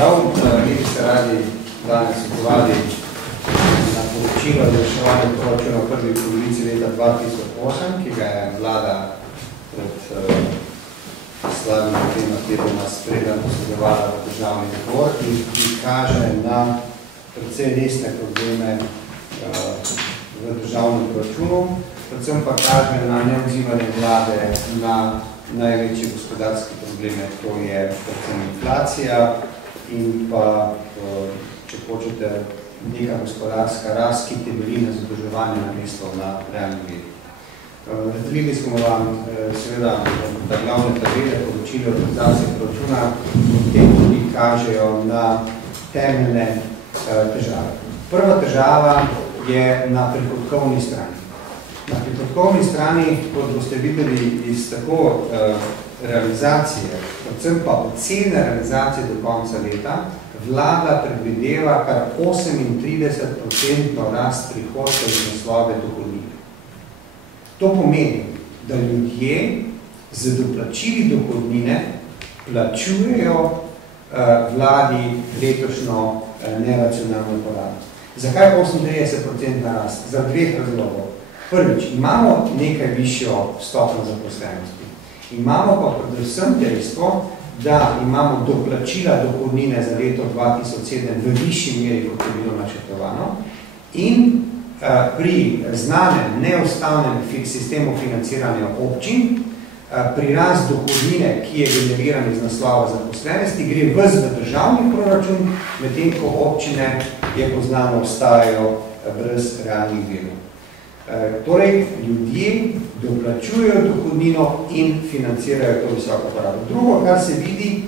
pozdrav. Mi bi se radi danes odzvali na poročilo za reševanje proračuna v prvi polovici leta 2008, ki ga je vlada pred slabimi tema tednoma sprejela posredovala v državni zbor in ki kaže na precej resne probleme v državnem proračunu, predvsem pa kaže na neodzivanje vlade na največje gospodarske probleme, to je predvsem inflacija in pa, če hočete, neka gospodarska rast, ki temelji na zadolževanju namesto na realni veri. Razdelili smo vam seveda da glavne tabele poročile organizacije proračuna, te tudi kažejo na temeljne težave. Prva težava je na prihodkovni strani. Na prihodkovni strani, kot boste videli iz tako realizacije, predvsem pa ocene realizacije do konca leta, vlada predvideva kar 38% rast prihodkov iz naslova dohodnine. To pomeni, da ljudje z doplačili dohodnine plačujejo vladi letošnjo neracionalno porabo. Zakaj 38% rast? Za dveh razlogov. Prvič, imamo nekaj višjo stopnjo zaposlenosti. Imamo pa predvsem dejstvo, da imamo doplačila dohodnine za leto 2007 v višji meri, kot je bilo načrtovano, in pri znanem neustavnem sistemu financiranja občin, pri rast dohodnine, ki je generiran iz naslova zaposlenosti, gre v državni proračun, medtem ko občine, je poznano, ostajajo brez realnih virov. Torej, ljudje doplačujejo dohodnino in financirajo to visoko porabo. Drugo, kar se vidi,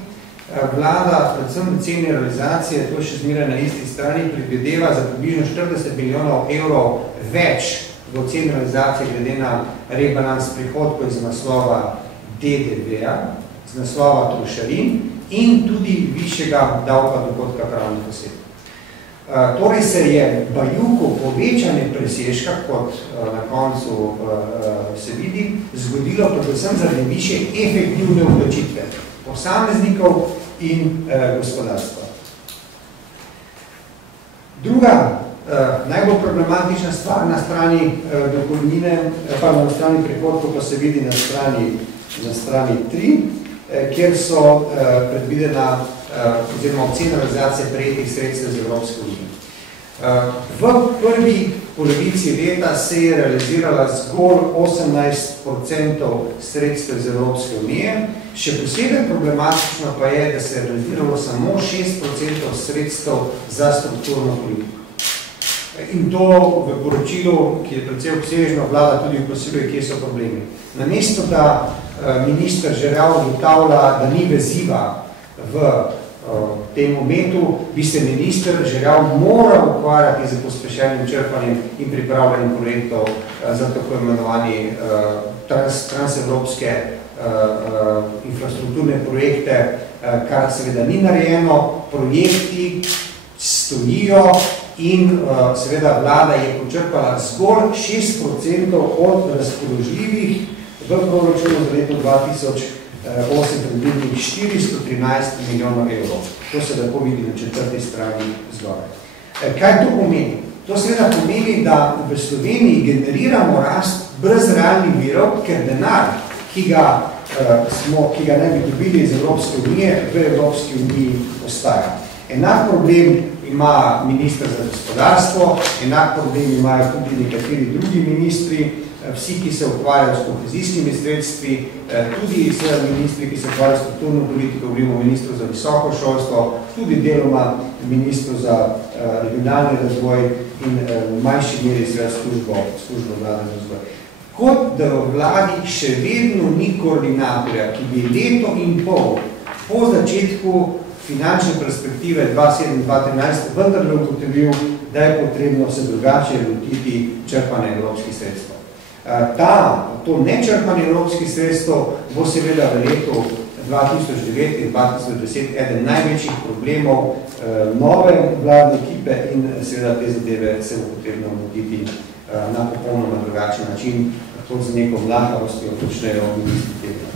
vlada, predvsem v ceni realizacije, to še zmeraj na isti strani, predvideva za približno 40 milijonov evrov več v ceni realizacije glede na rebalans prihodkov iz naslova DDV-ja, iz naslova trošarin in tudi višjega davka dohodka pravnih oseb. Torej se je bajuko povečanje presežka, kot na koncu se vidi, zgodilo predvsem zaradi višje efektivne vplačitve posameznikov in gospodarstva. Druga, najbolj problematična stvar na strani dohodnine, pa na strani prihodkov pa se vidi na strani 3, kjer so predvidena oziroma ocena realizacije prejetih sredstev z Evropske unije. V prvi polovici leta se je realizirala zgolj 18% sredstev z Evropske unije, še posebej problematično pa je, da se je realiziralo samo 6% sredstev za strukturno politiko. In to v poročilu, ki je precej obsežno, vlada tudi posebej, kje so problemi. Namesto, da minister Žerjav ugotavlja, da ni veziva v tem momentu, bi se minister Žerjav moral ukvarjati z pospešenim črpanjem in pripravljanjem projektov za tako imenovani transevropske infrastrukturne projekte, kar seveda ni narejeno, projekti stojijo in seveda vlada je počrpala zgolj 6% od razpoložljivih v proračunu za leto 2008 predvidenih 413 milijonov evrov. To se lahko vidi na 4. strani zgoraj. Kaj to pomeni? To seveda pomeni, da v Sloveniji generiramo rast brez realnih virov, ker denar, ki ga naj bi dobili iz Evropske unije, v Evropski uniji ostaja. Enak problem ima minister za gospodarstvo, enak problem imajo tudi nekateri drugi ministri, vsi, ki se ukvarjajo s kohezijskimi sredstvi, tudi ministri, ki se ukvarjajo s strukturno politiko, govorimo o ministru za visoko šolstvo, tudi deloma ministru za regionalni razvoj in v manjši meri službo vlade za razvoj. Kot da v vladi še vedno ni koordinatorja, ki bi leto in pol po začetku finančne perspektive 2007-2013 vendarle ugotovil, da je potrebno se drugače lotiti črpanja evropskih sredstev. To nečrpanje evropskih sredstev bo seveda v letu 2009 in 2010 eden največjih problemov nove vladne ekipe in seveda te zadeve se bo potrebno lotiti na popolnoma drugačen način, kot z neko mlahavostjo počnejo ministri tega.